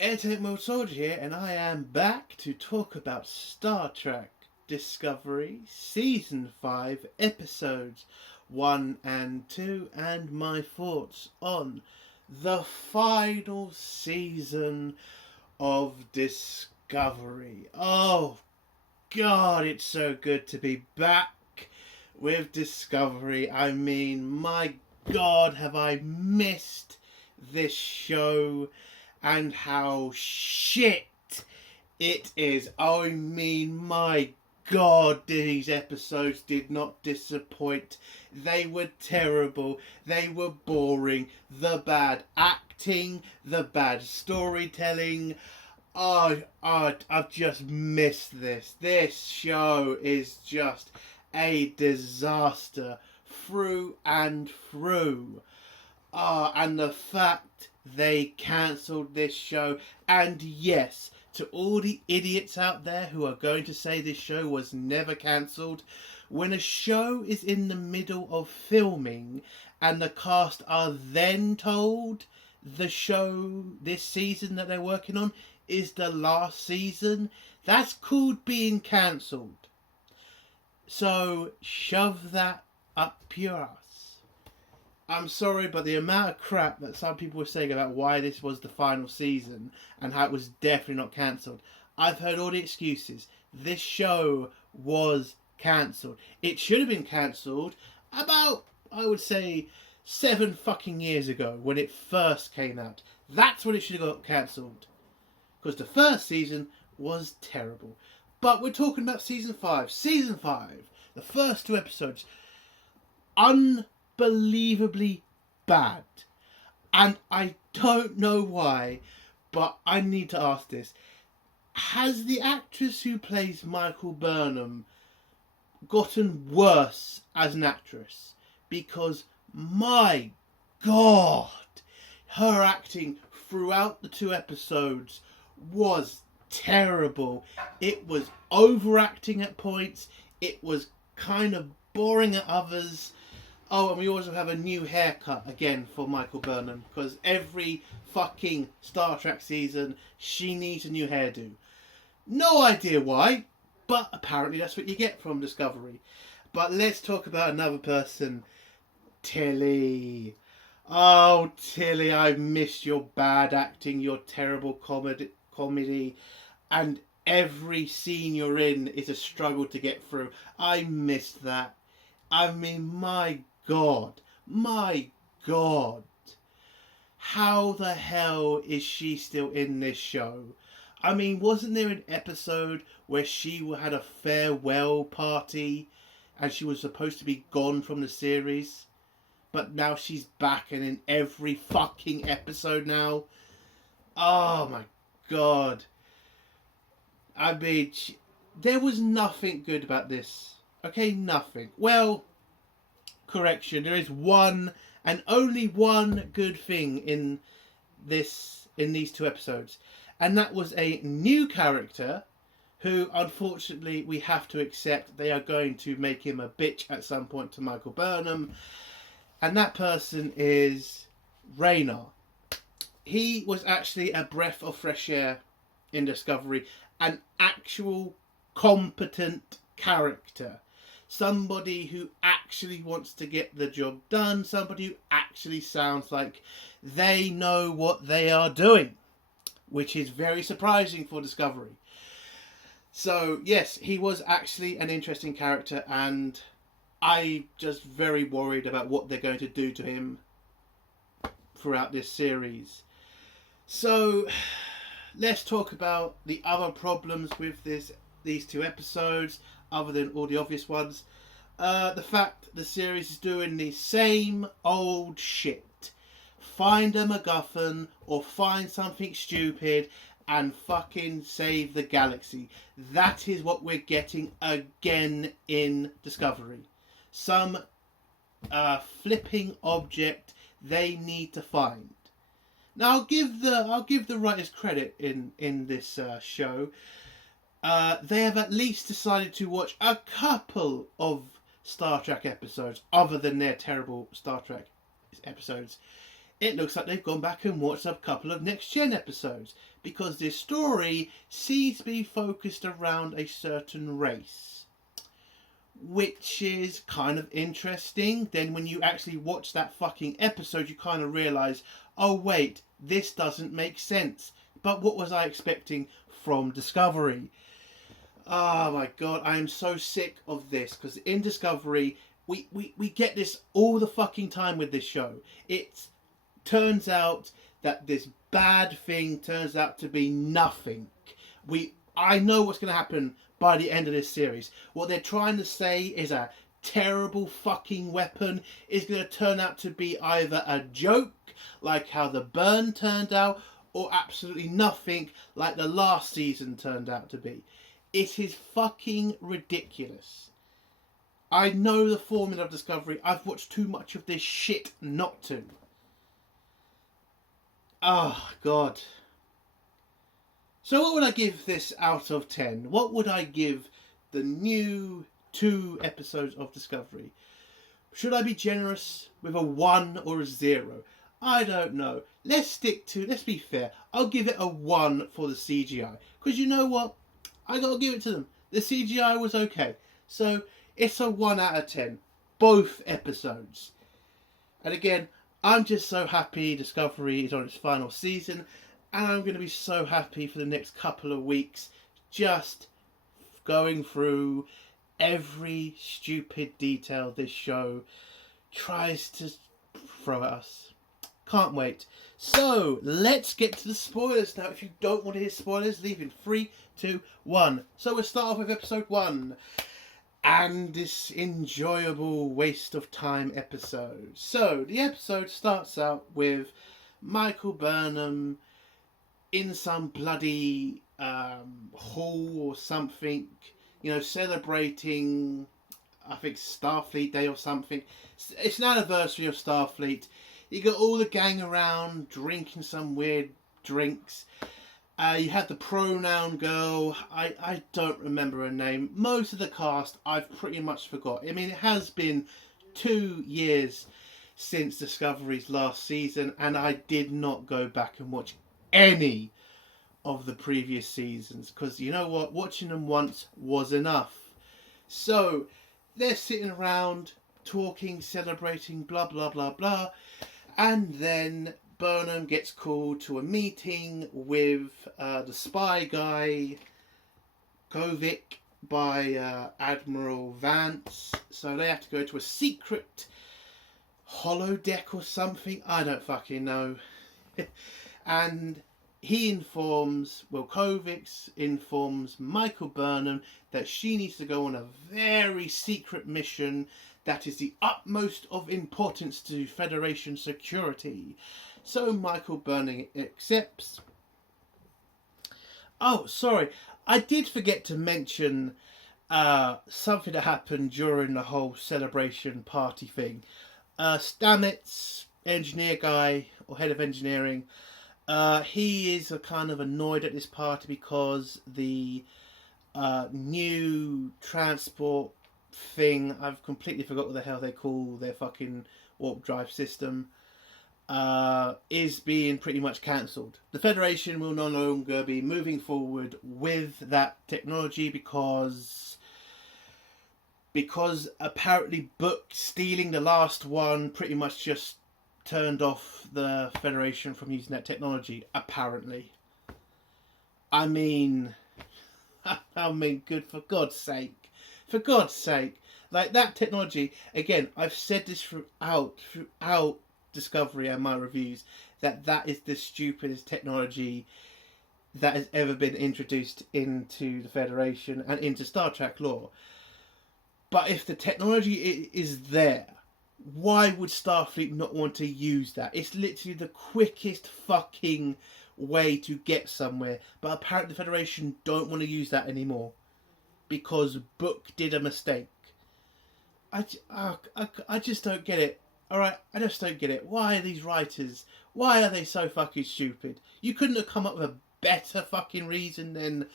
Airtech Mode Soldier here, and I am back to talk about Star Trek Discovery Season 5, Episodes 1 and 2, and my thoughts on the final season of Discovery. Oh, God, it's so good to be back with Discovery. I mean, my God, have I missed this show and how shit it is. I mean, my God, these episodes did not disappoint. They were terrible. They were boring. The bad acting, the bad storytelling. I've just missed this. This show is just a disaster through and through. And the fact they cancelled this show, and yes, to all the idiots out there who are going to say this show was never cancelled, when a show is in the middle of filming and the cast are then told the show this season that they're working on is the last season, that's called being cancelled. So shove that up your ass. I'm sorry, but the amount of crap that some people were saying about why this was the final season and how it was definitely not cancelled, I've heard all the excuses. This show was cancelled. It should have been cancelled about, I would say, 7 fucking years ago when it first came out. That's when it should have got cancelled. Because the first season was terrible. But we're talking about season 5. Season 5, the first 2 episodes, unbelievably bad. And I don't know why, but I need to ask this. Has the actress who plays Michael Burnham gotten worse as an actress? Because, my God, her acting throughout the 2 episodes was terrible. It was overacting at points. It was kind of boring at others. Oh, and we also have a new haircut again for Michael Burnham, because every fucking Star Trek season she needs a new hairdo. No idea why, but apparently that's what you get from Discovery. But let's talk about another person, Tilly. Oh, Tilly, I missed your bad acting, your terrible comedy, and every scene you're in is a struggle to get through. I missed that. I mean, my God, how the hell is she still in this show? I mean, wasn't there an episode where she had a farewell party and she was supposed to be gone from the series? But now she's back and in every fucking episode now. Oh my God. I mean, there was nothing good about this. Okay, nothing. Well, correction, there is one and only one good thing in these 2 episodes, and that was a new character who, unfortunately, we have to accept they are going to make him a bitch at some point to Michael Burnham, and that person is Raynar. He was actually a breath of fresh air in Discovery, an actual competent character. Somebody who actually wants to get the job done. Somebody who actually sounds like they know what they are doing. Which is very surprising for Discovery. So, yes, he was actually an interesting character. And I'm just very worried about what they're going to do to him throughout this series. So, let's talk about the other problems with these 2 episodes, other than all the obvious ones. The fact the series is doing the same old shit. Find a MacGuffin or find something stupid and fucking save the galaxy. That is what we're getting again in Discovery. Some flipping object they need to find. Now I'll give the writers credit in this show. They have at least decided to watch a couple of Star Trek episodes, other than their terrible Star Trek episodes. it looks like they've gone back and watched a couple of Next Gen episodes, because this story seems to be focused around a certain race, which is kind of interesting. Then when you actually watch that fucking episode, you kind of realise, oh wait, this doesn't make sense. But what was I expecting from Discovery? Oh my god, I am so sick of this, because in Discovery, we get this all the fucking time with this show. It turns out that this bad thing turns out to be nothing. I know what's going to happen by the end of this series. What they're trying to say is a terrible fucking weapon is going to turn out to be either a joke, like how the burn turned out, or absolutely nothing, like the last season turned out to be. It is fucking ridiculous. I know the formula of Discovery. I've watched too much of this shit not to. Oh, God. So what would I give this out of 10? What would I give the new 2 episodes of Discovery? Should I be generous with a 1 or a 0? I don't know. Let's be fair. I'll give it a 1 for the CGI. Because you know what? I gotta give it to them. The CGI was okay. So it's a 1 out of 10. Both episodes. And again, I'm just so happy Discovery is on its final season. And I'm going to be so happy for the next couple of weeks. Just going through every stupid detail this show tries to throw at us. Can't wait. So, let's get to the spoilers now. If you don't want to hear spoilers, leave in 3, 2, 1. So we'll start off with episode 1. And this enjoyable waste of time episode. So, the episode starts out with Michael Burnham in some bloody hall or something, you know, celebrating, I think, Starfleet Day or something. It's an anniversary of Starfleet. You got all the gang around drinking some weird drinks. You had the pronoun girl. I don't remember her name. Most of the cast I've pretty much forgot. I mean, it has been 2 years since Discovery's last season, and I did not go back and watch any of the previous seasons, because you know what, watching them once was enough. So they're sitting around talking, celebrating, blah blah blah blah, and then Burnham gets called to a meeting with the spy guy Kovic by Admiral Vance. So they have to go to a secret holodeck or something, I don't fucking know. And he informs, Kovic informs Michael Burnham that she needs to go on a very secret mission that is the utmost of importance to Federation security. So Michael Burnham accepts. Oh, sorry, I did forget to mention something that happened during the whole celebration party thing. Stamets, engineer guy, or head of engineering, he is kind of annoyed at this party because the new transport thing, I've completely forgot what the hell they call their fucking warp drive system, is being pretty much cancelled. The Federation will no longer be moving forward with that technology because apparently Book stealing the last one pretty much just turned off the Federation from using that technology, apparently. I mean, good, for God's sake. For God's sake. Like, that technology, again, I've said this throughout Discovery and my reviews, that is the stupidest technology that has ever been introduced into the Federation and into Star Trek lore. But if the technology is there, why would Starfleet not want to use that? It's literally the quickest fucking way to get somewhere. But apparently the Federation don't want to use that anymore because Book did a mistake. I just don't get it. Alright, I just don't get it. Why are these writers, why are they so fucking stupid? You couldn't have come up with a better fucking reason than,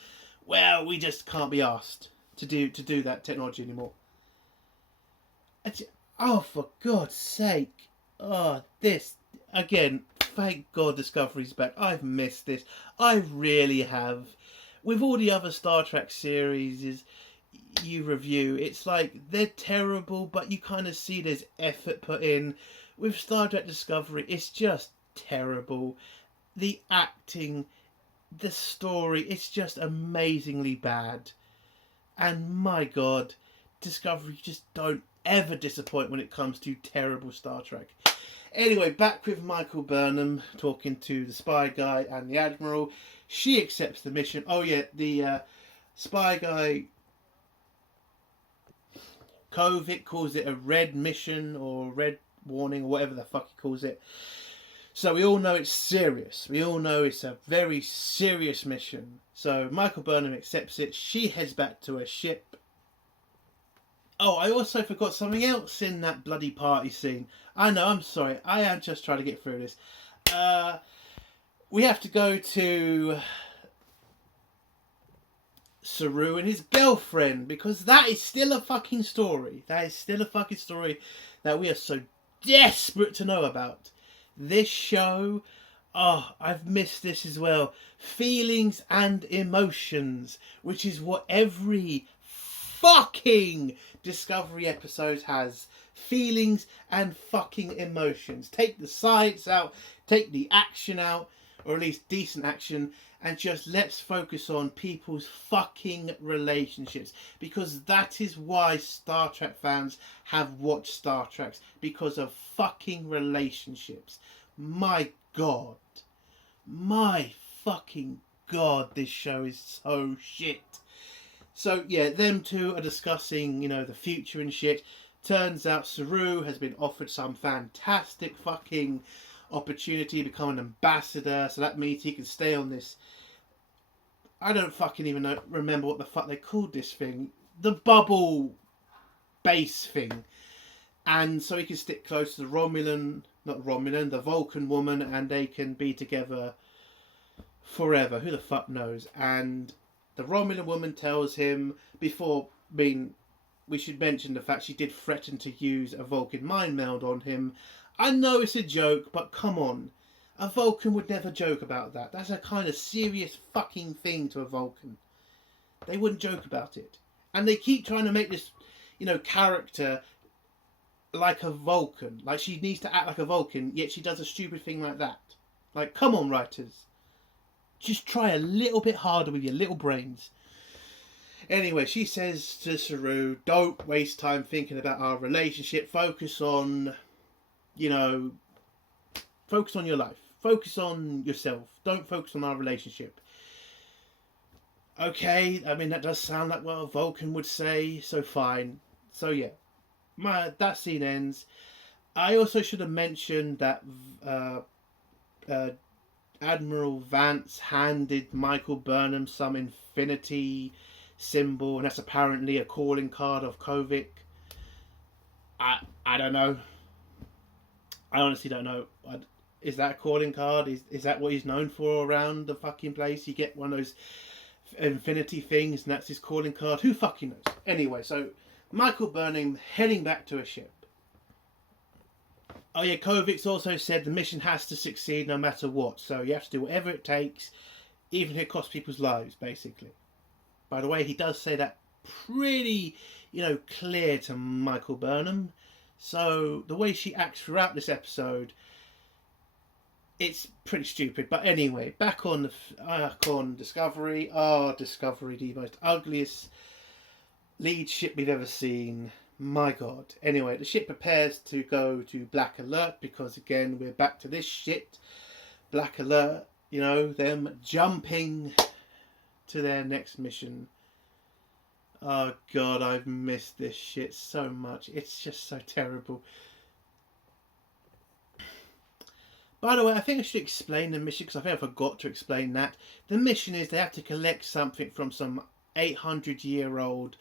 well, we just can't be asked to do that technology anymore. Oh, for God's sake. Oh, this. again, thank God Discovery's back. I've missed this. I really have. With all the other Star Trek series you review, it's like they're terrible, but you kind of see there's effort put in. With Star Trek Discovery, it's just terrible. The acting, the story, it's just amazingly bad. And my God, Discovery just don't ever disappoint when it comes to terrible Star Trek. Anyway, back with Michael Burnham talking to the spy guy and the Admiral. She accepts the mission. Oh yeah, the spy guy, Kovic, calls it a red mission or red warning or whatever the fuck he calls it. So we all know it's serious. We all know it's a very serious mission. So Michael Burnham accepts it. She heads back to her ship. Oh, I also forgot something else in that bloody party scene. I know, I'm sorry. I am just trying to get through this. We have to go to Saru and his girlfriend, because that is still a fucking story. That is still a fucking story that we are so desperate to know about. This show, oh, I've missed this as well. Feelings and emotions, which is what every fucking Discovery episode has. Feelings and fucking emotions. Take the science out, take the action out, or at least decent action, and just let's focus on people's fucking relationships. Because that is why Star Trek fans have watched Star Trek. Because of fucking relationships. My God. My fucking God, this show is so shit. So yeah, them two are discussing, the future and shit. Turns out Saru has been offered some fantastic fucking opportunity to become an ambassador. So that means he can stay on this. I don't fucking even remember what the fuck they called this thing. The bubble base thing. And so he can stick close to the the Vulcan woman, and they can be together forever. Who the fuck knows? And the Romulan woman tells him, we should mention the fact she did threaten to use a Vulcan mind meld on him. I know it's a joke, but come on. A Vulcan would never joke about that. That's a kind of serious fucking thing to a Vulcan. They wouldn't joke about it. And they keep trying to make this, character like a Vulcan. Like she needs to act like a Vulcan, yet she does a stupid thing like that. Like, come on, writers. Just try a little bit harder with your little brains. Anyway, she says to Saru, don't waste time thinking about our relationship. Focus on, focus on your life. Focus on yourself. Don't focus on our relationship. Okay, I mean, that does sound like what a Vulcan would say, so fine. So yeah, that scene ends. I also should have mentioned that Admiral Vance handed Michael Burnham some infinity symbol, and that's apparently a calling card of Kovic. I don't know. I honestly don't know. Is that a calling card? Is that what he's known for around the fucking place? You get one of those infinity things and that's his calling card? Who fucking knows? Anyway, so Michael Burnham heading back to a ship. Oh yeah, Kovic's also said the mission has to succeed no matter what. So you have to do whatever it takes, even if it costs people's lives, basically. By the way, he does say that pretty, clear to Michael Burnham. So the way she acts throughout this episode, it's pretty stupid. But anyway, back on Discovery. Oh, Discovery, the most ugliest lead ship we've ever seen. My God. Anyway, the ship prepares to go to Black Alert because, again, we're back to this shit. Black Alert, them jumping to their next mission. Oh God, I've missed this shit so much. It's just so terrible. By the way, I think I should explain the mission because I think I forgot to explain that. The mission is they have to collect something from some 800-year-old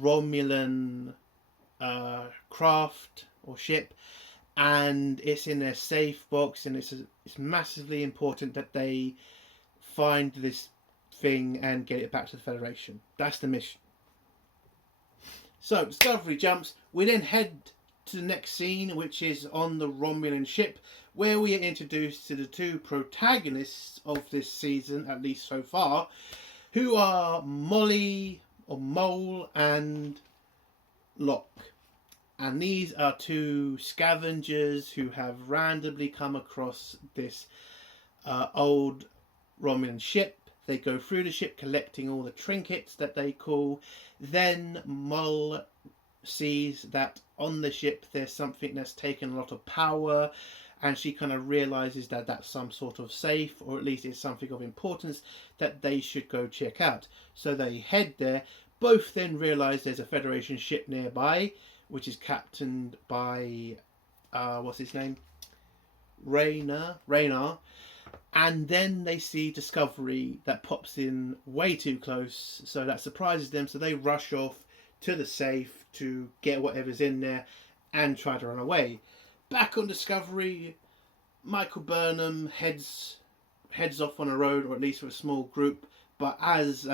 Romulan craft or ship, and it's in their safe box, and it's massively important that they find this thing and get it back to the Federation. That's the mission. So Discovery jumps. We then head to the next scene, which is on the Romulan ship, where we are introduced to the two protagonists of this season, at least so far, who are Molly, or Mole, and Locke. And these are two scavengers who have randomly come across this old Romulan ship. They go through the ship collecting all the trinkets that they call. Then Mole sees that on the ship there's something that's taken a lot of power, and she kind of realizes that that's some sort of safe, or at least it's something of importance that they should go check out. So they head there. Both then realize there's a Federation ship nearby, which is captained by what's his name, Raynar. And then they see Discovery that pops in way too close, so that surprises them. So they rush off to the safe to get whatever's in there and try to run away. Back on Discovery, Michael Burnham heads off on a road, or at least with a small group. But as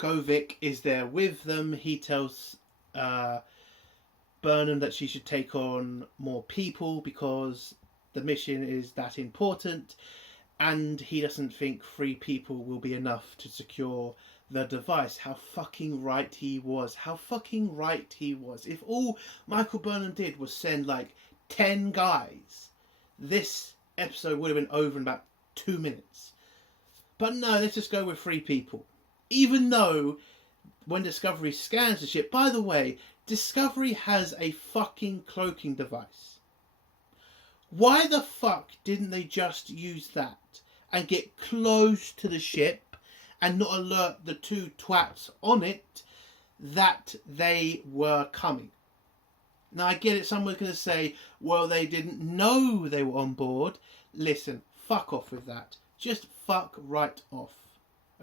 Govik is there with them, he tells Burnham that she should take on more people because the mission is that important, and he doesn't think 3 people will be enough to secure the device. How fucking right he was. How fucking right he was. If all Michael Burnham did was send like 10 guys, this episode would have been over in about 2 minutes. But no, let's just go with 3 people. Even though when Discovery scans the ship, by the way, Discovery has a fucking cloaking device. Why the fuck didn't they just use that and get close to the ship and not alert the 2 twats on it that they were coming? Now I get it, someone's going to say, well, they didn't know they were on board. Listen, fuck off with that. Just fuck right off.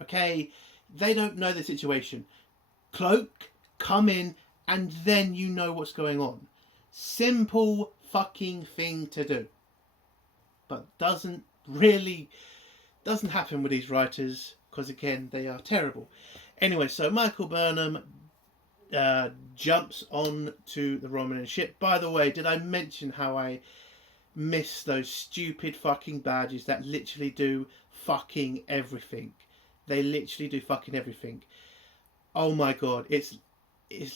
Okay? They don't know the situation. Cloak, come in, and then you know what's going on. Simple fucking thing to do. But doesn't happen with these writers, because again, they are terrible. Anyway, so Michael Burnham jumps on to the Romulan ship. By the way, did I mention how I miss those stupid fucking badges that literally do fucking everything? They literally do fucking everything. Oh my god, it's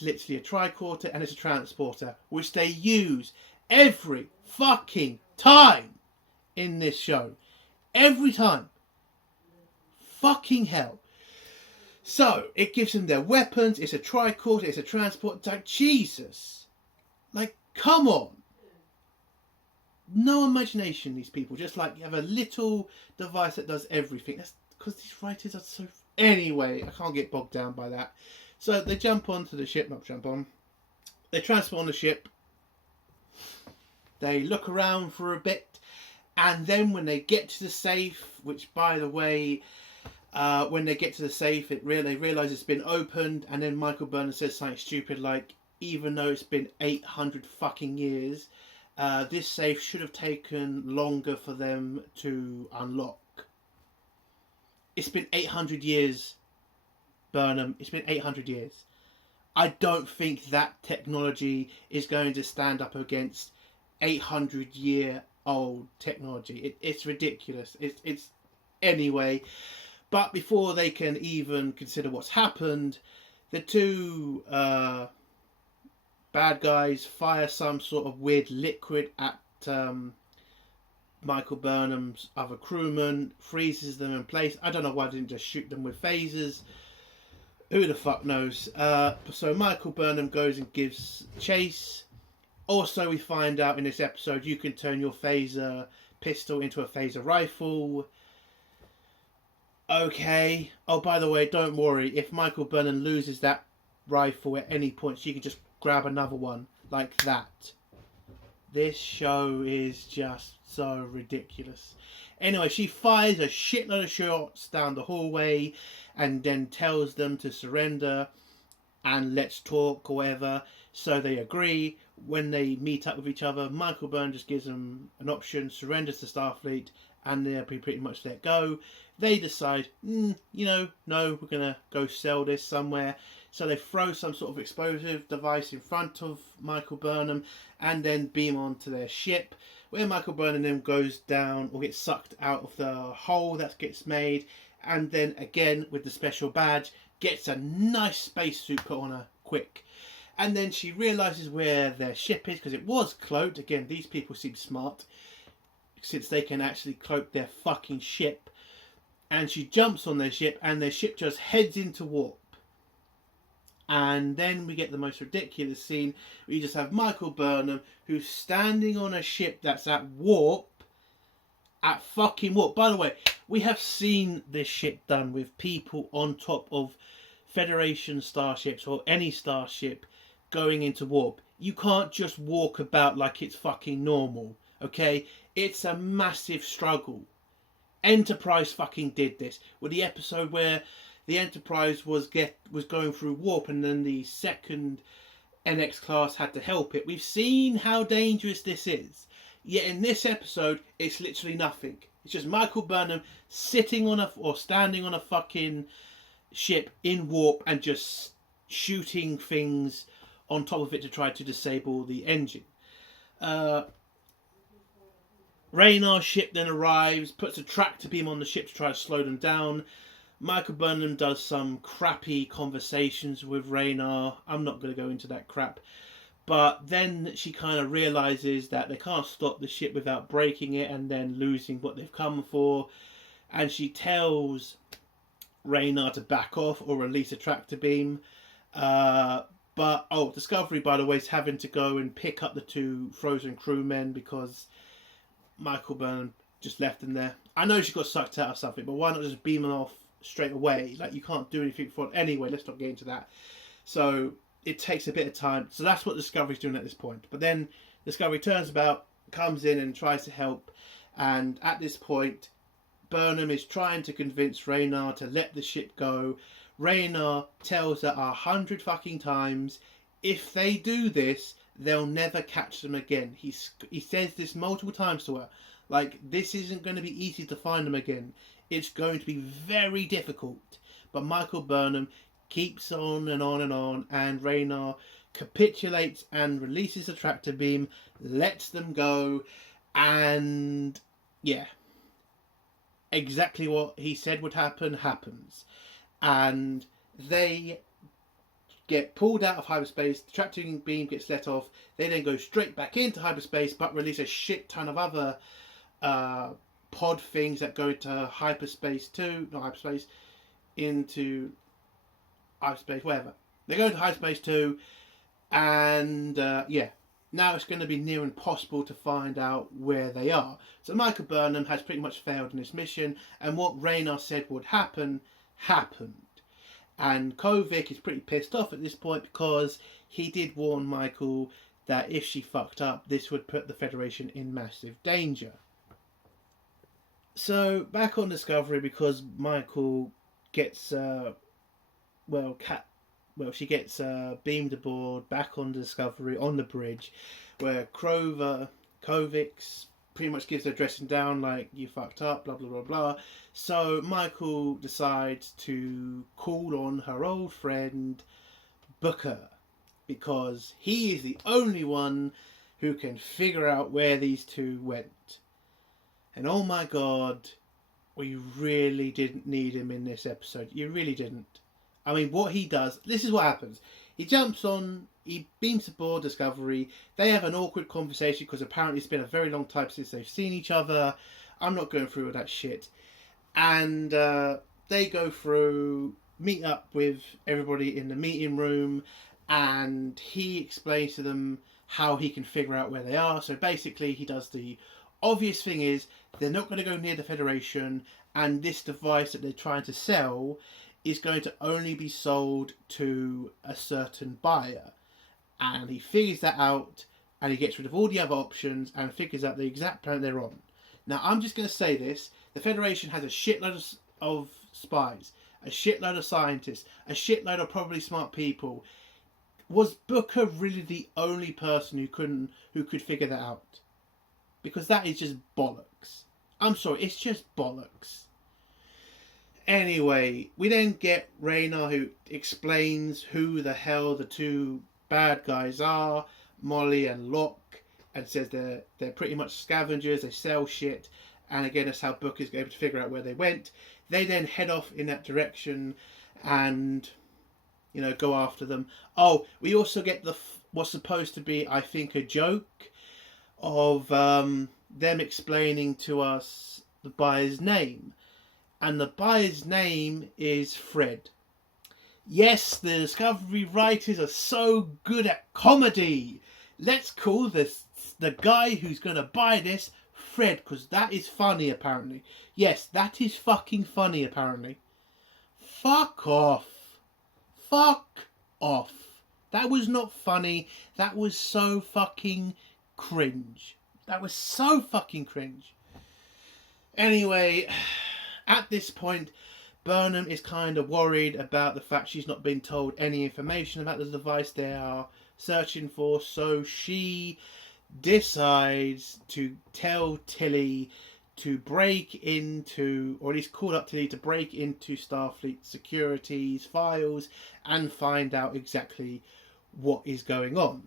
literally a tricorder and it's a transporter, which they use every fucking time in this show. Every time. Fucking hell. So, it gives them their weapons, it's a tricorder, it's a transport. Like, Jesus. Like, come on. No imagination, these people. Just like, you have a little device that does everything. That's because these writers are so... Anyway, I can't get bogged down by that. So, they jump onto the ship, not jump on. They transport on the ship. They look around for a bit. And then when they get to the safe, which, by the way... when they get to the safe, they realise it's been opened, and then Michael Burnham says something stupid like, even though it's been 800 fucking years, this safe should have taken longer for them to unlock. It's been 800 years, Burnham. It's been 800 years. I don't think that technology is going to stand up against 800-year-old technology. It's ridiculous. It's anyway... But before they can even consider what's happened, the 2 bad guys fire some sort of weird liquid at Michael Burnham's other crewmen, freezes them in place. I don't know why they didn't just shoot them with phasers. Who the fuck knows? So Michael Burnham goes and gives chase. Also, we find out in this episode you can turn your phaser pistol into a phaser rifle. Okay. Oh, by the way, don't worry. If Michael Burnham loses that rifle at any point, she can just grab another one like that. This show is just so ridiculous. Anyway, she fires a shitload of shots down the hallway and then tells them to surrender and let's talk or whatever. So they agree. When they meet up with each other, Michael Burnham just gives them an option, surrenders to Starfleet, and they'll be pretty much let go. They decide, no, we're going to go sell this somewhere. So they throw some sort of explosive device in front of Michael Burnham and then beam onto their ship, where Michael Burnham then goes down or gets sucked out of the hole that gets made, and then again with the special badge gets a nice spacesuit put on her quick. And then she realises where their ship is, because it was cloaked. Again, these people seem smart, since they can actually cloak their fucking ship. And she jumps on their ship, and their ship just heads into warp. And then we get the most ridiculous scene. We just have Michael Burnham, who's standing on a ship that's at warp. At fucking warp. By the way, we have seen this ship done with people on top of Federation starships or any starship going into warp. You can't just walk about like it's fucking normal, okay? It's a massive struggle. Enterprise fucking did this with the episode where the Enterprise was going through warp, and then the second NX class had to help it. We've seen how dangerous this is. Yet in this episode, it's literally nothing. It's just Michael Burnham sitting on or standing on a fucking ship in warp and just shooting things on top of it to try to disable the engine. Raynar's ship then arrives, puts a tractor beam on the ship to try to slow them down. Michael Burnham does some crappy conversations with Raynar. I'm not going to go into that crap. But then she kind of realises that they can't stop the ship without breaking it and then losing what they've come for. And she tells Raynar to back off or release a tractor beam. Discovery, by the way, is having to go and pick up the two frozen crewmen because Michael Burnham just left them there. I know she got sucked out of something, but why not just beam them off straight away? Like, you can't do anything for it. Anyway, let's not get into that. So it takes a bit of time. So that's what Discovery's doing at this point. But then Discovery turns about, comes in and tries to help. And at this point, Burnham is trying to convince Raynar to let the ship go. Raynar tells her 100 fucking times, if they do this, they'll never catch them again. He says this multiple times to her. Like, this isn't going to be easy to find them again. It's going to be very difficult. But Michael Burnham keeps on and on and on, and Raynar capitulates and releases the tractor beam, lets them go, and yeah, exactly what he said would happen happens. And they get pulled out of hyperspace, the tractor beam gets let off, they then go straight back into hyperspace but release a shit ton of other pod things that go to hyperspace too, not hyperspace, into hyperspace, whatever. They go into hyperspace too, and now it's going to be near impossible to find out where they are. So Michael Burnham has pretty much failed in this mission, and what Raynar said would happen, happened. And Kovic is pretty pissed off at this point because he did warn Michael that if she fucked up, this would put the Federation in massive danger. So back on Discovery, because Michael gets she gets beamed aboard back on Discovery on the bridge, where Kovic pretty much gives her dressing down like, you fucked up, blah blah blah blah. So Michael decides to call on her old friend Booker, because he is the only one who can figure out where these two went. And oh my god, we really didn't need him in this episode. You really didn't. I mean, what he does, this is what happens. He jumps on, he beams aboard Discovery. They have an awkward conversation because apparently it's been a very long time since they've seen each other. I'm not going through all that shit. And they go through, meet up with everybody in the meeting room, and he explains to them how he can figure out where they are. So basically he does the obvious thing is they're not going to go near the Federation, and this device that they're trying to sell is going to only be sold to a certain buyer. And he figures that out, and he gets rid of all the other options and figures out the exact planet they're on. Now, I'm just going to say this. The Federation has a shitload of spies, a shitload of scientists, a shitload of probably smart people. Was Booker really the only person who could figure that out? Because that is just bollocks. I'm sorry, it's just bollocks. Anyway, we then get Rayna, who explains who the hell the two bad guys are, Molly and Locke, and says they're pretty much scavengers, they sell shit, and again that's how Book is able to figure out where they went. They then head off in that direction and, you know, go after them. Oh, we also get what's supposed to be, I think, a joke of them explaining to us the buyer's name. And the buyer's name is Fred. Yes, the Discovery writers are so good at comedy. Let's call the guy who's going to buy this Fred, because that is funny, apparently. Yes, that is fucking funny, apparently. Fuck off. Fuck off. That was not funny. That was so fucking cringe. That was so fucking cringe. Anyway, at this point, Burnham is kind of worried about the fact she's not been told any information about the device they are searching for, so she decides to tell Tilly to break into, or at least call up Tilly to break into Starfleet Security's files and find out exactly what is going on.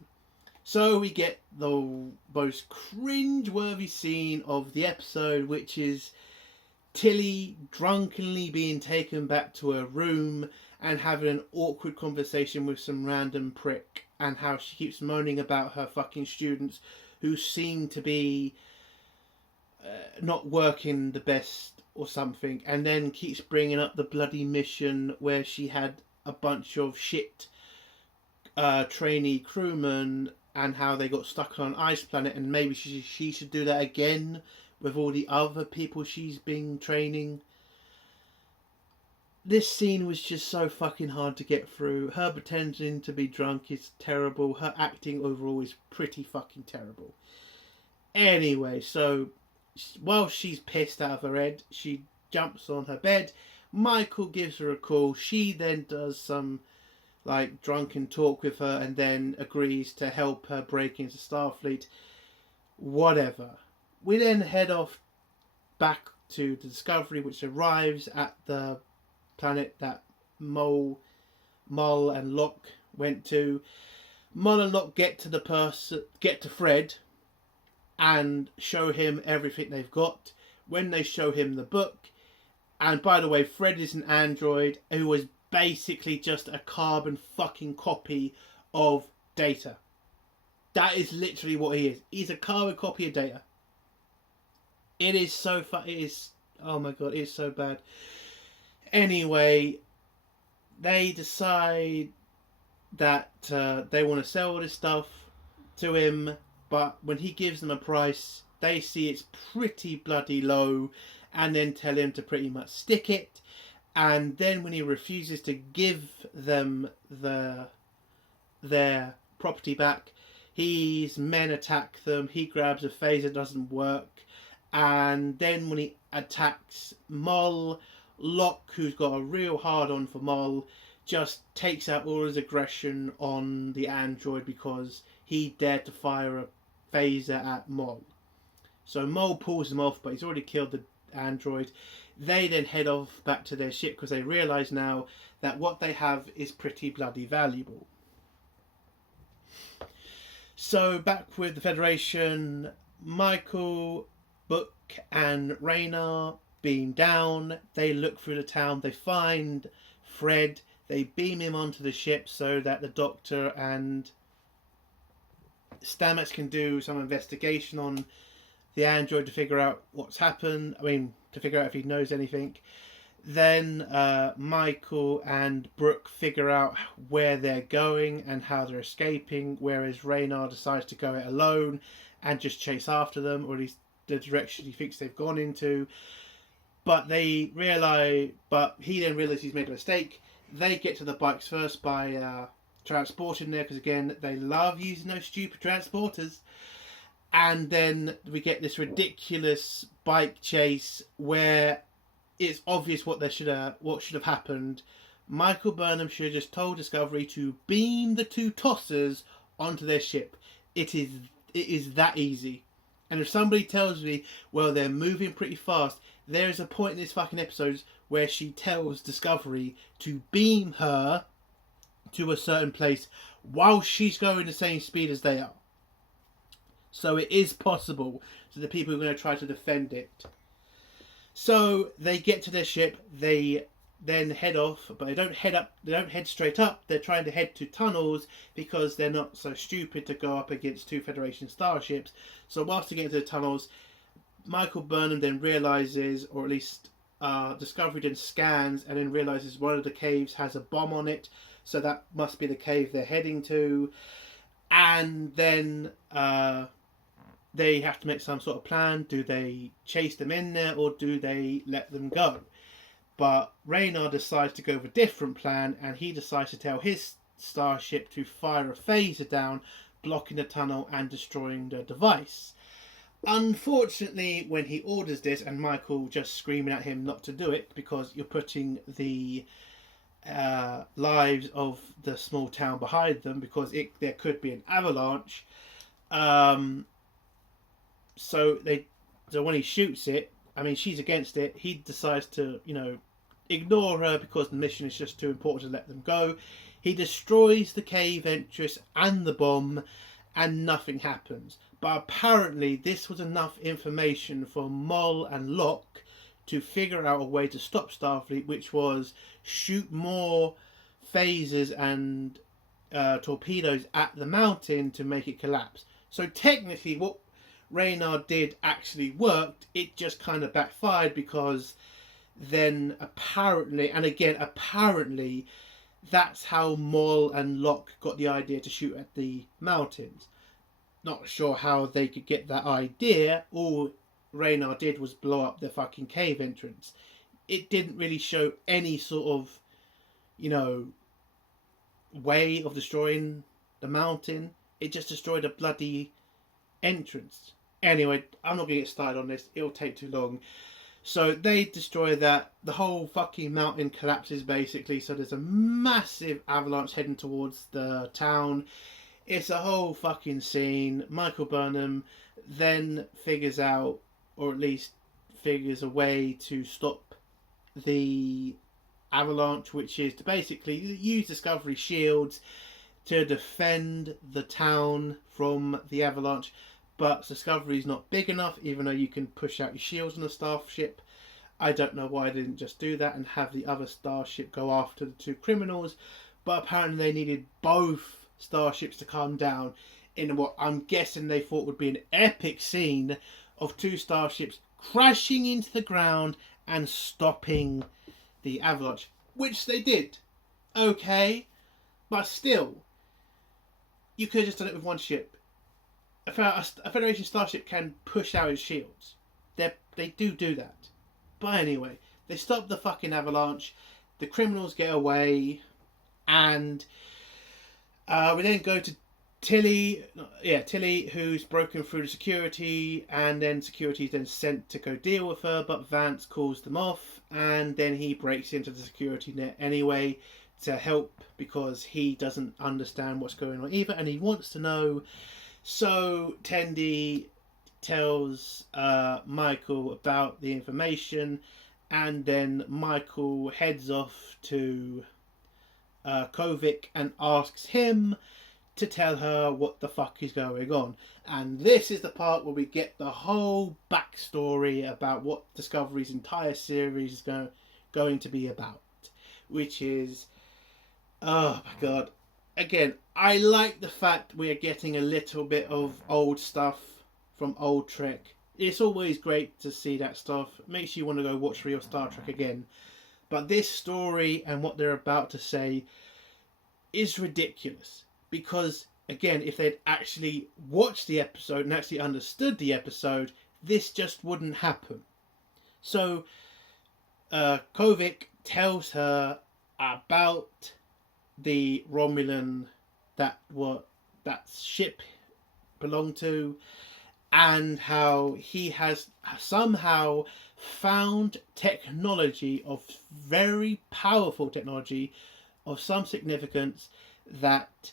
So we get the most cringe-worthy scene of the episode, which is Tilly drunkenly being taken back to her room and having an awkward conversation with some random prick, and how she keeps moaning about her fucking students who seem to be not working the best or something, and then keeps bringing up the bloody mission where she had a bunch of shit trainee crewmen and how they got stuck on an ice planet, and maybe she should do that again with all the other people she's been training. This scene was just so fucking hard to get through. Her pretending to be drunk is terrible. Her acting overall is pretty fucking terrible. Anyway, so while she's pissed out of her head, she jumps on her bed. Michael gives her a call. She then does some like drunken talk with her and then agrees to help her break into Starfleet. Whatever. We then head off back to the Discovery, which arrives at the planet that Mull and Locke went to. Mull and Locke get to Fred and show him everything they've got. When they show him the book, and by the way, Fred is an android who was basically just a carbon fucking copy of Data. That is literally what he is. He's a carbon copy of Data. It is so it is, oh my god, it's so bad. Anyway, they decide that they want to sell all this stuff to him, but when he gives them a price, they see it's pretty bloody low and then tell him to pretty much stick it. And then when he refuses to give them their property back, his men attack them. He grabs a phaser, doesn't work. And then when he attacks Mull, Locke, who's got a real hard-on for Mull, just takes out all his aggression on the android because he dared to fire a phaser at Mull. So Mull pulls him off, but he's already killed the android. They then head off back to their ship because they realise now that what they have is pretty bloody valuable. So back with the Federation, Michael, Book and Rayna beam down. They look through the town. They find Fred. They beam him onto the ship so that the Doctor and Stamets can do some investigation on the android to figure out what's happened. I mean, to figure out if he knows anything. Then Michael and Brooke figure out where they're going and how they're escaping, whereas Rayna decides to go it alone and just chase after them, or at least the direction he thinks they've gone into. But he then realises he's made a mistake. They get to the bikes first by transporting there, because again, they love using those stupid transporters. And then we get this ridiculous bike chase where it's obvious what should have happened. Michael Burnham should have just told Discovery to beam the two tossers onto their ship. It is that easy. And if somebody tells me, well, they're moving pretty fast, there is a point in this fucking episode where she tells Discovery to beam her to a certain place while she's going the same speed as they are. So it is possible that the people who are going to try to defend it. So they get to their ship, they then head off, but they don't head straight up, they're trying to head to tunnels because they're not so stupid to go up against two Federation starships. So whilst they get into the tunnels, Michael Burnham then realises, or at least Discovery then scans and then realises one of the caves has a bomb on it, so that must be the cave they're heading to. And then they have to make some sort of plan. Do they chase them in there or do they let them go? But Raynar decides to go with a different plan, and he decides to tell his starship to fire a phaser down, blocking the tunnel and destroying the device. Unfortunately, when he orders this, and Michael just screaming at him not to do it because you're putting the lives of the small town behind them, because there could be an avalanche. So when he shoots it, I mean, she's against it. He decides to, ignore her because the mission is just too important to let them go. He destroys the cave entrance and the bomb, and nothing happens. But apparently this was enough information for Mol and Locke to figure out a way to stop Starfleet, which was shoot more phasers and torpedoes at the mountain to make it collapse. So technically what Raynar did actually worked. It just kind of backfired because then apparently that's how Mol and Locke got the idea to shoot at the mountains. Not sure how they could get that idea. All Raynar did was blow up the fucking cave entrance. It didn't really show any sort of, way of destroying the mountain. It just destroyed a bloody entrance. Anyway, I'm not going to get started on this. It'll take too long. So they destroy that. The whole fucking mountain collapses basically. So there's a massive avalanche heading towards the town. It's a whole fucking scene. Michael Burnham then figures out, or at least figures a way to stop the avalanche, which is to basically use Discovery shields to defend the town from the avalanche. But Discovery is not big enough, even though you can push out your shields on a starship. I don't know why they didn't just do that and have the other starship go after the two criminals. But apparently they needed both starships to come down in what I'm guessing they thought would be an epic scene of two starships crashing into the ground and stopping the avalanche. Which they did. Okay. But still, you could have just done it with one ship. A Federation starship can push out its shields. They do that. But anyway, they stop the fucking avalanche. The criminals get away. And we then go to Tilly, who's broken through the security. And then security is then sent to go deal with her. But Vance calls them off. And then he breaks into the security net anyway to help, because he doesn't understand what's going on either. And he wants to know. So Tendi tells Michael about the information, and then Michael heads off to Kovic and asks him to tell her what the fuck is going on. And this is the part where we get the whole backstory about what Discovery's entire series is going to be about, which is, oh my god. Again, I like the fact we're getting a little bit of old stuff from old Trek. It's always great to see that stuff. It makes you want to go watch real Star Trek again. But this story and what they're about to say is ridiculous. Because, again, if they'd actually watched the episode and actually understood the episode, this just wouldn't happen. So, Kovic tells her about the Romulan that ship belonged to, and how he has somehow found technology, of very powerful technology of some significance, that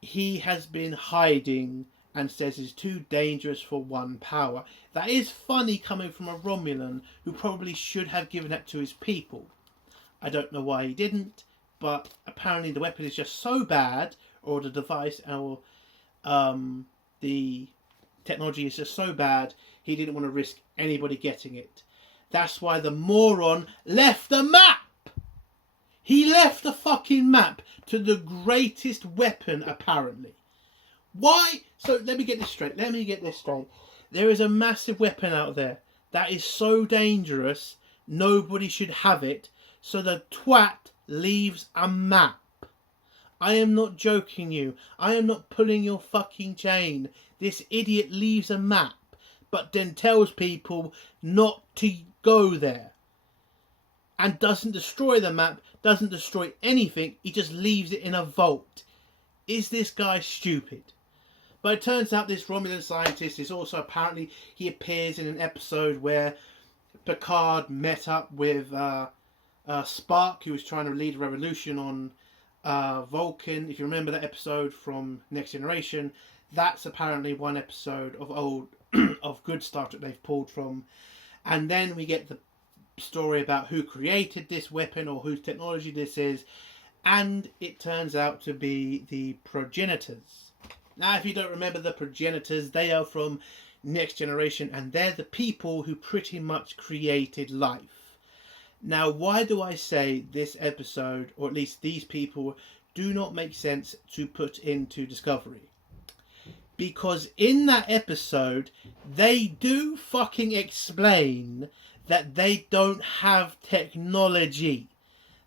he has been hiding and says it's too dangerous for one power. That is funny coming from a Romulan who probably should have given that to his people. I don't know why he didn't, but apparently the weapon is just so bad, or the device, or the technology is just so bad, he didn't want to risk anybody getting it. That's why the moron left the map! He left the fucking map to the greatest weapon, apparently. Why? So let me get this straight. There is a massive weapon out there that is so dangerous, nobody should have it, so the twat leaves a map. I am not joking you. I am not pulling your fucking chain. This idiot leaves a map, but then tells people not to go there. And doesn't destroy the map, doesn't destroy anything, he just leaves it in a vault. Is this guy stupid? But it turns out this Romulan scientist is also apparently, he appears in an episode where Picard met up with Spock, who was trying to lead a revolution on Vulcan. If you remember that episode from Next Generation, that's apparently one episode of old of good stuff that they've pulled from. And then we get the story about who created this weapon or whose technology this is, and it turns out to be the progenitors. Now, if you don't remember the progenitors, they are from Next Generation, and they're the people who pretty much created life. Now, why do I say this episode, or at least these people, do not make sense to put into Discovery? Because in that episode, they do fucking explain that they don't have technology.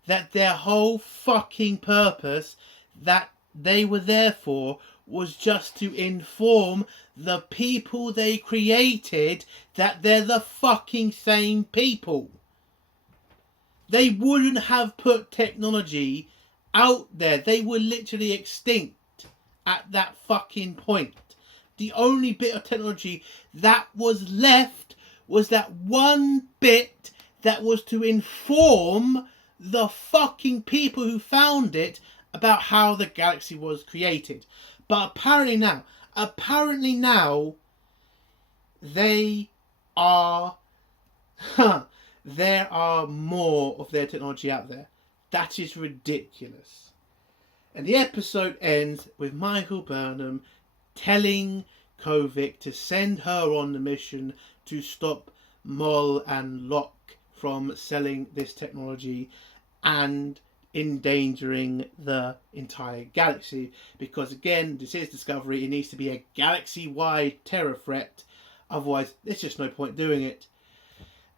That their whole fucking purpose that they were there for was just to inform the people they created that they're the fucking same people. They wouldn't have put technology out there. They were literally extinct at that fucking point. The only bit of technology that was left was that one bit that was to inform the fucking people who found it about how the galaxy was created. But apparently now, they are, there are more of their technology out there. That is ridiculous. And the episode ends with Michael Burnham telling Kovic to send her on the mission to stop Moll and Locke from selling this technology and endangering the entire galaxy. Because again, this is Discovery, it needs to be a galaxy-wide terror threat. Otherwise, there's just no point doing it.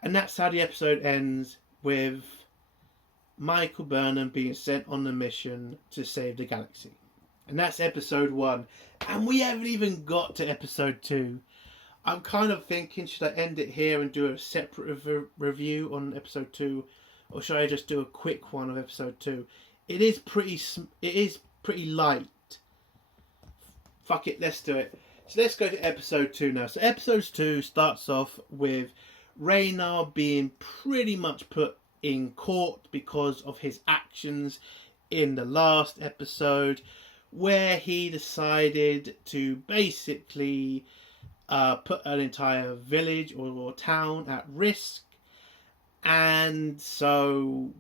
And that's how the episode ends, with Michael Burnham being sent on the mission to save the galaxy. And that's episode 1. And we haven't even got to episode 2. I'm kind of thinking, should I end it here and do a separate review on episode 2? Or should I just do a quick one of episode 2? It is pretty light. Fuck it, let's do it. So let's go to episode 2 now. So episode 2 starts off with Raynar being pretty much put in court because of his actions in the last episode, where he decided to basically put an entire village or town at risk. And so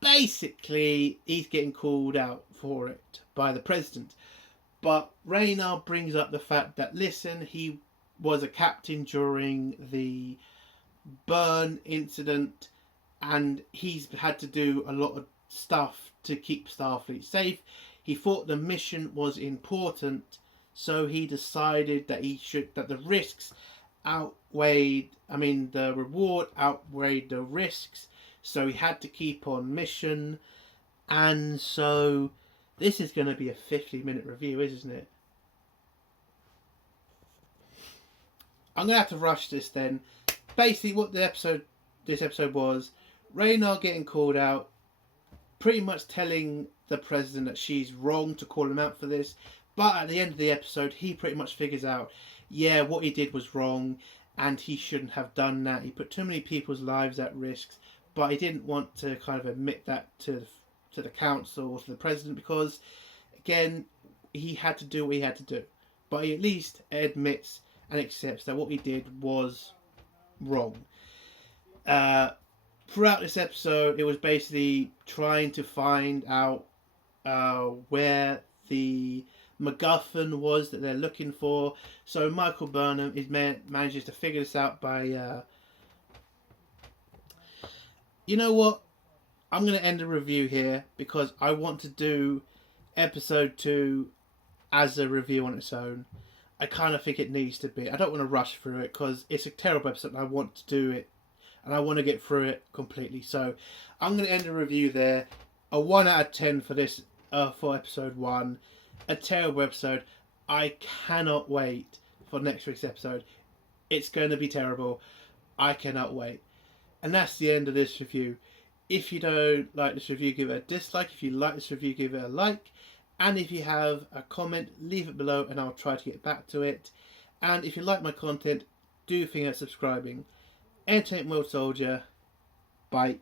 basically he's getting called out for it by the president. But Raynar brings up the fact that, listen, he was a captain during the burn incident and he's had to do a lot of stuff to keep Starfleet safe. He thought the mission was important, so he decided that the risks outweighed, the reward outweighed the risks, so he had to keep on mission. And so this is going to be a 50-minute review, isn't it? I'm going to have to rush this then. Basically what this episode was, Raynar getting called out, pretty much telling the president that she's wrong to call him out for this. But at the end of the episode, he pretty much figures out, yeah, what he did was wrong and he shouldn't have done that. He put too many people's lives at risk, but he didn't want to kind of admit that to the council or to the president because, again, he had to do what he had to do. but he at least admits and accepts that what he did was wrong. Throughout this episode, it was basically trying to find out where the MacGuffin was that they're looking for. So Michael Burnham manages to figure this out by... You know what? I'm going to end the review here because I want to do episode 2 as a review on its own. I kind of think it needs to be. I don't want to rush through it because it's a terrible episode and I want to do it and I want to get through it completely. So I'm going to end the review there. A 1 out of 10 for this, for episode 1. A terrible episode. I cannot wait for next week's episode. It's going to be terrible. I cannot wait. And that's the end of this review. If you don't like this review, give it a dislike. If you like this review, give it a like. And if you have a comment, leave it below and I'll try to get back to it. And if you like my content, do think of subscribing. Entertainment World Soldier. Bye.